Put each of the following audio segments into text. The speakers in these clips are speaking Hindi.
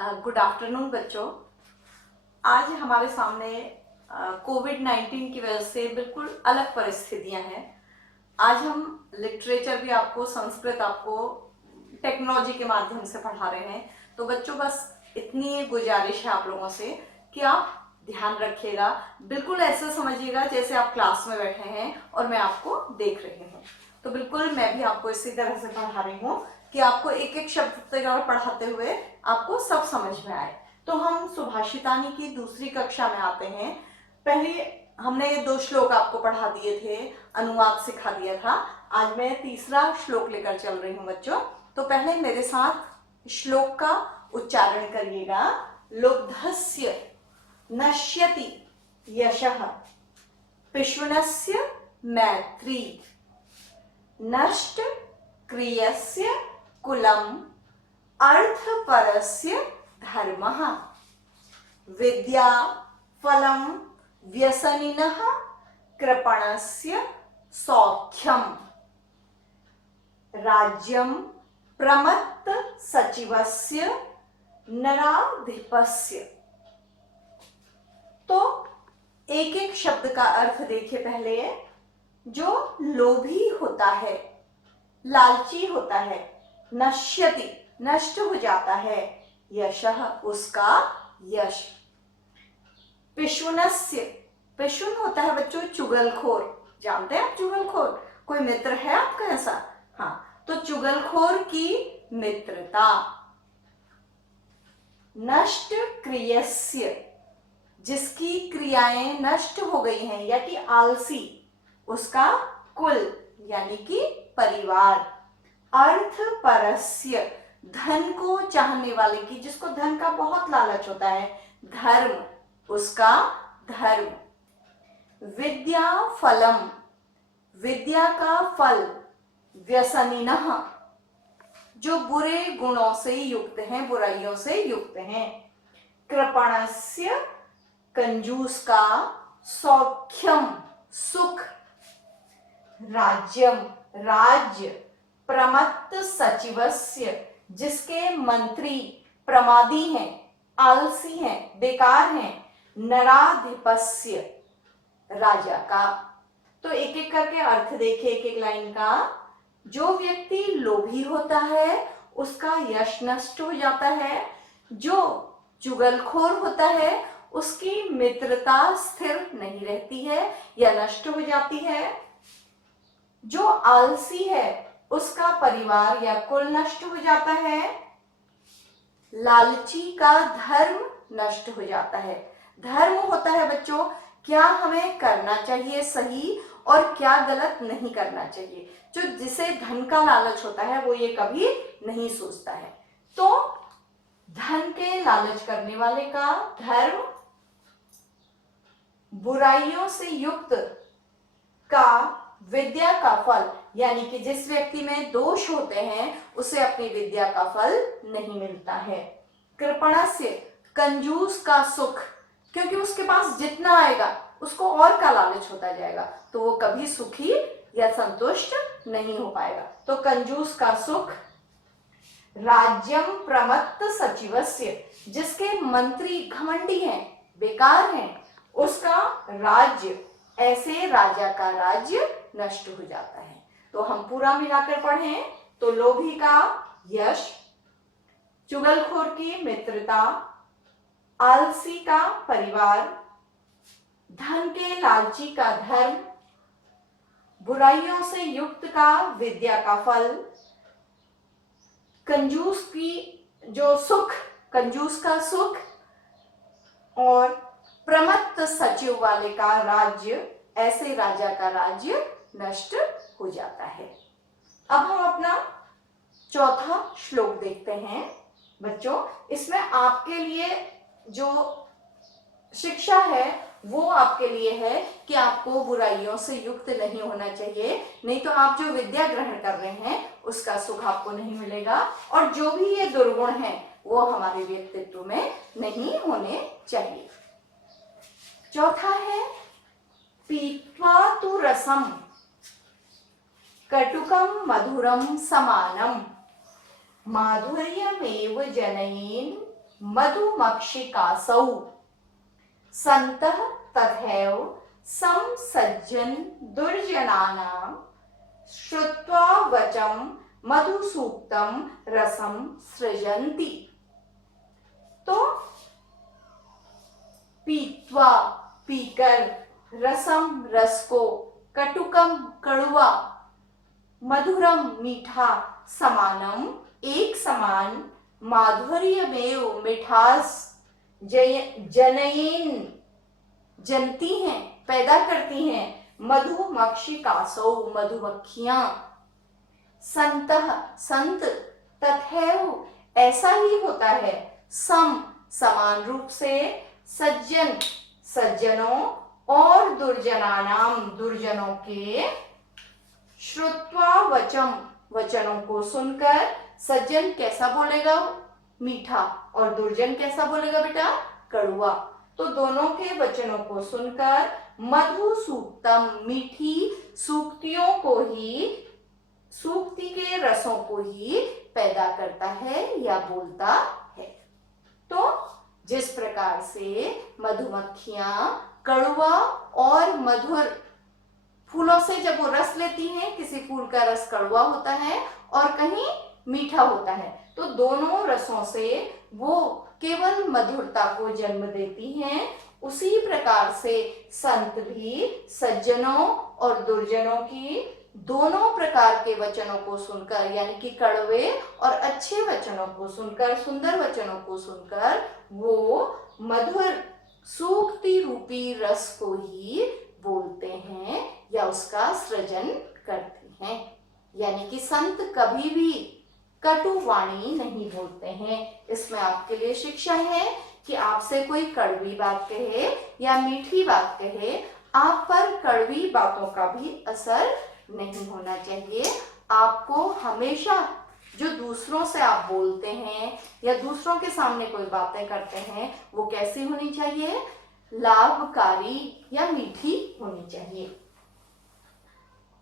गुड आफ्टरनून बच्चों। आज हमारे सामने कोविड-19 की वजह से बिल्कुल अलग परिस्थितियां हैं। आज हम लिटरेचर भी आपको, संस्कृत आपको टेक्नोलॉजी के माध्यम से पढ़ा रहे हैं। तो बच्चों बस इतनी गुजारिश है आप लोगों से कि आप ध्यान रखिएगा, बिल्कुल ऐसा समझिएगा जैसे आप क्लास में बैठे हैं और मैं आपको देख रही हूँ। तो बिल्कुल मैं भी आपको इसी तरह से पढ़ा रही हूँ कि आपको एक एक शब्द पढ़ाते हुए आपको सब समझ में आए। तो हम सुभाषितानी की दूसरी कक्षा में आते हैं। पहले हमने ये 2 श्लोक आपको पढ़ा दिए थे, अनुवाद सिखा दिया था। आज मैं तीसरा श्लोक लेकर चल रही हूँ बच्चों। तो पहले मेरे साथ श्लोक का उच्चारण करिएगा। लुब्धस्य नश्यति यशः, पिशुनस्य मैत्री, नष्ट क्रियस्य कुलम, अर्थपरस्य धर्मः, विद्या फलम व्यसनिनः, कृपणस्य सौख्यम, राज्यम प्रमत्त सचिवस्य नराधिपस्य। तो एक एक शब्द का अर्थ देखिए पहले। जो लोभी होता है, लालची होता है, नश्यति नष्ट हो जाता है, यशः उसका यश, पिशुनस्य पिशुन होता है बच्चों चुगलखोर। जानते हैं आप चुगलखोर? कोई मित्र है आपका ऐसा? हाँ, तो चुगलखोर की मित्रता। नष्ट क्रियस्य जिसकी क्रियाएं नष्ट हो गई हैं या कि आलसी, उसका कुल यानी कि परिवार। अर्थ परस्य धन को चाहने वाले की, जिसको धन का बहुत लालच होता है, धर्म उसका धर्म। विद्या फलम विद्या का फल, व्यसनिनः जो बुरे गुणों से युक्त हैं, बुराइयों से युक्त हैं। कृपणस्य कंजूस का, सौख्यम सुख, राज्यम राज्य, प्रमत्त सचिवस्य जिसके मंत्री प्रमादी हैं, आलसी हैं, बेकार हैं, नराधिपस्य राजा का। तो एक एक करके अर्थ देखिए एक एक लाइन का। जो व्यक्ति लोभी होता है उसका यश नष्ट हो जाता है। जो चुगलखोर होता है उसकी मित्रता स्थिर नहीं रहती है या नष्ट हो जाती है। जो आलसी है उसका परिवार या कुल नष्ट हो जाता है। लालची का धर्म नष्ट हो जाता है। धर्म होता है बच्चों क्या हमें करना चाहिए सही और क्या गलत नहीं करना चाहिए। जो जिसे धन का लालच होता है वो ये कभी नहीं सोचता है। तो धन के लालच करने वाले का धर्म, बुराइयों से युक्त का विद्या का फल, यानी कि जिस व्यक्ति में दोष होते हैं उसे अपनी विद्या का फल नहीं मिलता है। कृपणस्य कंजूस का सुख, क्योंकि उसके पास जितना आएगा उसको और का लालच होता जाएगा तो वो कभी सुखी या संतुष्ट नहीं हो पाएगा। तो कंजूस का सुख। राज्यम प्रमत्त सचिवस्य जिसके मंत्री घमंडी हैं, बेकार हैं, उसका राज्य, ऐसे राजा का राज्य नष्ट हो जाता है। तो हम पूरा मिलाकर पढ़ें तो लोभी का यश, चुगलखोर की मित्रता, आलसी का परिवार, धन के लालची का धर्म, बुराइयों से युक्त का विद्या का फल, कंजूस की जो सुख, कंजूस का सुख, और प्रमत्त सचिव वाले का राज्य, ऐसे राजा का राज्य नष्ट हो जाता है। अब हम अपना चौथा श्लोक देखते हैं बच्चों। इसमें आपके लिए जो शिक्षा है वो आपके लिए है कि आपको बुराइयों से युक्त नहीं होना चाहिए, नहीं तो आप जो विद्या ग्रहण कर रहे हैं उसका सुख आपको नहीं मिलेगा। और जो भी ये दुर्गुण हैं वो हमारे व्यक्तित्व में नहीं होने चाहिए। चौथा है पीत्वा तु रसम कटुकम मधुरम समानम, माधुर्यमेव जनयेन मधुमक्षिकासौ सन्तः तथैव संसज्जन् दुर्जनानां श्रुत्वा वचं मधुसूक्तं रसं सृजन्ति। तो पीत्वा पीकर, रसम रस को, कटुकम कड़वा, मधुरम मीठा, समानम एक समान, माधुर्यमेव मिठास जनयेन जनती हैं, पैदा करती हैं, मधुमक्षिकासौ मधुमक्खियां, संतः संत, तथैव ऐसा ही होता है, सम समान रूप से, सज्जन सज्जनों, और दुर्जनानाम दुर्जनों के, श्रुत्वा वचम वचनों को सुनकर, सज्जन कैसा बोलेगा? मीठा, और दुर्जन कैसा बोलेगा बेटा? कड़वा। तो दोनों के वचनों को सुनकर मधु सूक्तम मीठी सूक्तियों को ही, सूक्ति के रसों को ही पैदा करता है या बोलता है। तो जिस प्रकार से मधुमक्खियां कड़वा और मधुर फूलों से जब वो रस लेती हैं, किसी फूल का रस कड़वा होता है और कहीं मीठा होता है, तो दोनों रसों से वो केवल मधुरता को जन्म देती हैं, उसी प्रकार से संत भी सज्जनों और दुर्जनों की दोनों प्रकार के वचनों को सुनकर, यानी कि कड़वे और अच्छे वचनों को सुनकर, सुंदर वचनों को सुनकर, वो मधुर सूक्ति रूपी रस को ही बोलते हैं या उसका सृजन करते हैं। यानी कि संत कभी भी कटु वाणी नहीं बोलते हैं। इसमें आपके लिए शिक्षा है कि आपसे कोई कड़वी बात कहे या मीठी बात कहे, आप पर कड़वी बातों का भी असर नहीं होना चाहिए। आपको हमेशा जो दूसरों से आप बोलते हैं या दूसरों के सामने कोई बातें करते हैं, वो कैसी होनी चाहिए? लाभकारी या मीठी होनी चाहिए।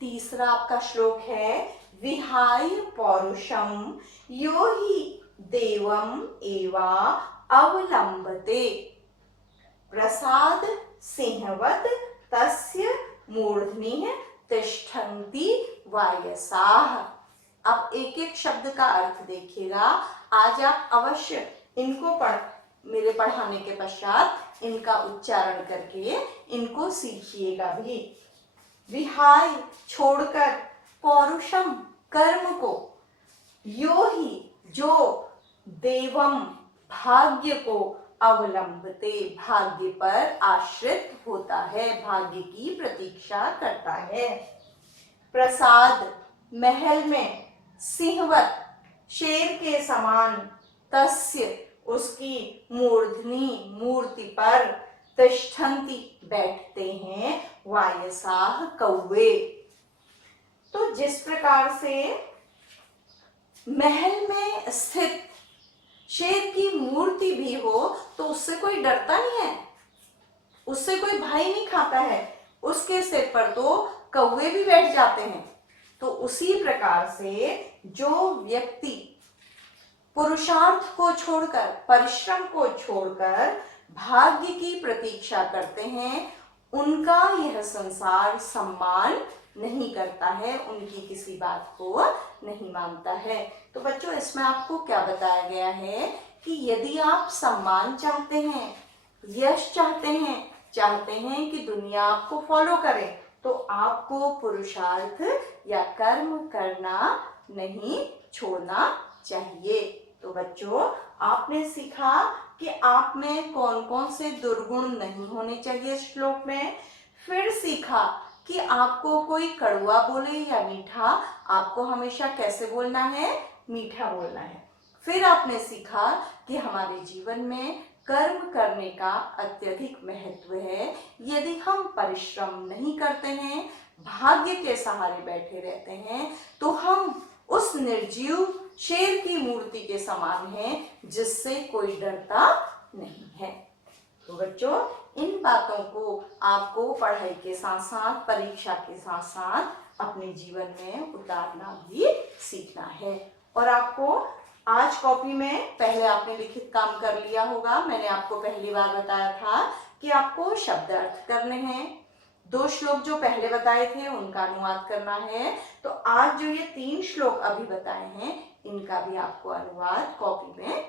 तीसरा आपका श्लोक है, विहाय पौरुषम यो हि देवम एवा अवलंबते, प्रसाद सिंहवत तस्य मूर्धनि तिष्ठन्ति वायसाः। आप एक एक शब्द का अर्थ देखिएगा। आज आप अवश्य इनको मेरे पढ़ाने के पश्चात इनका उच्चारण करके इनको सीखिएगा भी। विहाय छोड़कर, पौरुषम कर्म को, यो ही जो, देवम भाग्य को, अवलंबते भाग्य पर आश्रित होता है, भाग्य की प्रतीक्षा करता है। प्रसाद महल में, सिंहवत शेर के समान, तस्य उसकी, मूर्धनि मूर्ति पर, तिष्ठन्ति बैठते हैं, वायसाः कौवे। तो जिस प्रकार से महल में स्थित शेर की मूर्ति भी हो तो उससे कोई डरता नहीं है, उससे कोई भय नहीं खाता है, उसके सिर पर तो कौवे भी बैठ जाते हैं। तो उसी प्रकार से जो व्यक्ति पुरुषार्थ को छोड़कर, परिश्रम को छोड़कर भाग्य की प्रतीक्षा करते हैं, उनका यह संसार सम्मान नहीं करता है, उनकी किसी बात को नहीं मानता है। तो बच्चों, इसमें आपको क्या बताया गया है कि यदि आप सम्मान चाहते हैं, यश चाहते हैं कि दुनिया आपको फॉलो करे, तो आपको पुरुषार्थ या कर्म करना नहीं छोड़ना चाहिए। तो बच्चों, आपने सीखा कि आप में कौन कौन से दुर्गुण नहीं होने चाहिए इस श्लोक में। फिर सीखा कि आपको कोई कड़वा बोले या मीठा, आपको हमेशा कैसे बोलना है? मीठा बोलना है। फिर आपने सीखा कि हमारे जीवन में कर्म करने का अत्यधिक महत्व है। यदि हम परिश्रम नहीं करते हैं, भाग्य के सहारे बैठे रहते हैं, तो हम उस निर्जीव शेर की मूर्ति के समान हैं, जिससे कोई डरता नहीं है। तो बच्चों, इन बातों को आपको पढ़ाई के साथ साथ, परीक्षा के साथ साथ अपने जीवन में उतारना भी सीखना है। और आपको आज कॉपी में पहले आपने लिखित काम कर लिया होगा। मैंने आपको पहली बार बताया था कि आपको शब्द अर्थ करने हैं। 2 श्लोक जो पहले बताए थे उनका अनुवाद करना है। तो आज जो ये 3 श्लोक अभी बताए हैं इनका भी आपको अनुवाद कॉपी में